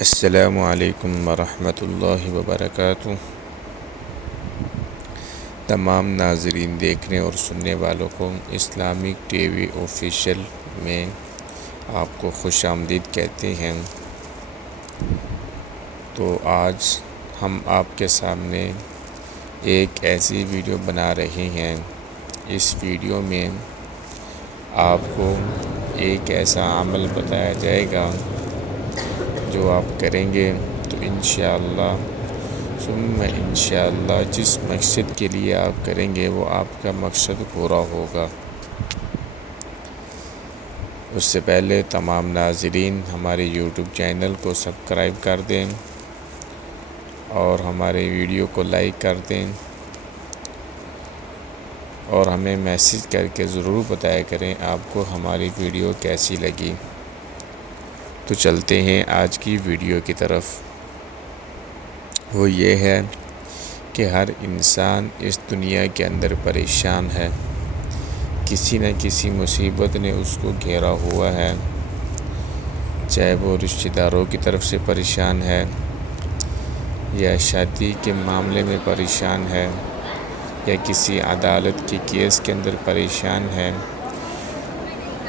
السلام علیکم ورحمۃ اللہ وبرکاتہ۔ تمام ناظرین، دیکھنے اور سننے والوں کو اسلامک ٹی وی آفیشیل میں آپ کو خوش آمدید کہتے ہیں۔ تو آج ہم آپ کے سامنے ایک ایسی ویڈیو بنا رہے ہیں۔ اس ویڈیو میں آپ کو ایک ایسا عمل بتایا جائے گا جو آپ کریں گے تو انشاءاللہ ثم انشاءاللہ جس مقصد کے لیے آپ کریں گے وہ آپ کا مقصد پورا ہوگا۔ اس سے پہلے تمام ناظرین ہمارے یوٹیوب چینل کو سبسکرائب کر دیں اور ہمارے ویڈیو کو لائک کر دیں اور ہمیں میسج کر کے ضرور بتایا کریں آپ کو ہماری ویڈیو کیسی لگی۔ تو چلتے ہیں آج کی ویڈیو کی طرف۔ وہ یہ ہے کہ ہر انسان اس دنیا کے اندر پریشان ہے، کسی نہ کسی مصیبت نے اس کو گھیرا ہوا ہے، چاہے وہ رشتہ داروں کی طرف سے پریشان ہے یا شادی کے معاملے میں پریشان ہے یا کسی عدالت کے کیس کے اندر پریشان ہے۔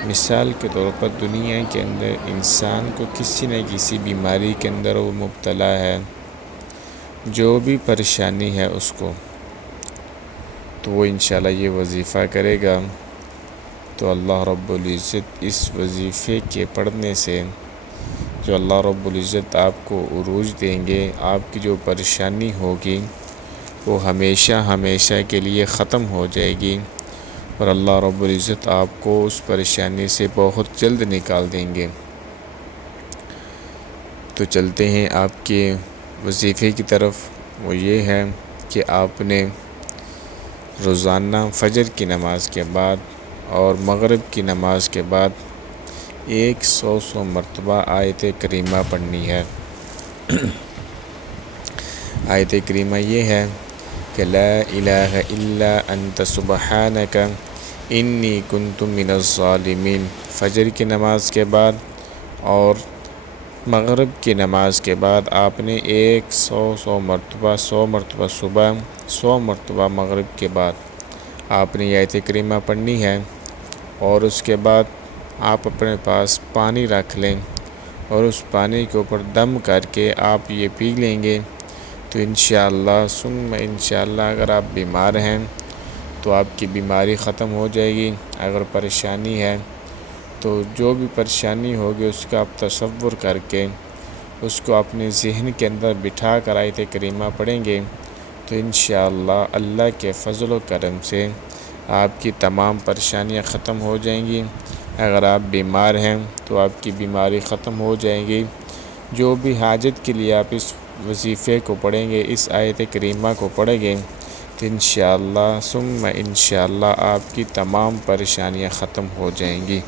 مثال کے طور پر دنیا کے اندر انسان کو کسی نہ کسی بیماری کے اندر وہ مبتلا ہے، جو بھی پریشانی ہے اس کو، تو وہ انشاءاللہ یہ وظیفہ کرے گا تو اللہ رب العزت اس وظیفے کے پڑھنے سے جو اللہ رب العزت آپ کو عروج دیں گے، آپ کی جو پریشانی ہوگی وہ ہمیشہ ہمیشہ کے لیے ختم ہو جائے گی اور اللہ رب العزت آپ کو اس پریشانی سے بہت جلد نکال دیں گے۔ تو چلتے ہیں آپ کے وظیفے کی طرف۔ وہ یہ ہے کہ آپ نے روزانہ فجر کی نماز کے بعد اور مغرب کی نماز کے بعد 100 مرتبہ آیت کریمہ پڑھنی ہے۔ آیت کریمہ یہ ہے کہ لا الہ الا انت سبحانک انی کنت من الظالمین۔ فجر کی نماز کے بعد اور مغرب کی نماز کے بعد آپ نے 100 مرتبہ 100 مرتبہ صبح 100 مرتبہ مغرب کے بعد آپ نے یہ آیت کریمہ پڑھنی ہے، اور اس کے بعد آپ اپنے پاس پانی رکھ لیں اور اس پانی کے اوپر دم کر کے آپ یہ پی لیں گے تو انشاءاللہ ثم انشاءاللہ اگر آپ بیمار ہیں تو آپ کی بیماری ختم ہو جائے گی۔ اگر پریشانی ہے تو جو بھی پریشانی ہوگی اس کا آپ تصور کر کے اس کو اپنے ذہن کے اندر بٹھا کر آیت کریمہ پڑھیں گے تو انشاءاللہ اللہ کے فضل و کرم سے آپ کی تمام پریشانیاں ختم ہو جائیں گی۔ اگر آپ بیمار ہیں تو آپ کی بیماری ختم ہو جائے گی۔ جو بھی حاجت کے لیے آپ اس وظیفے کو پڑھیں گے، اس آیت کریمہ کو پڑھیں گے تو انشاءاللہ ثم انشاءاللہ آپ کی تمام پریشانیاں ختم ہو جائیں گی۔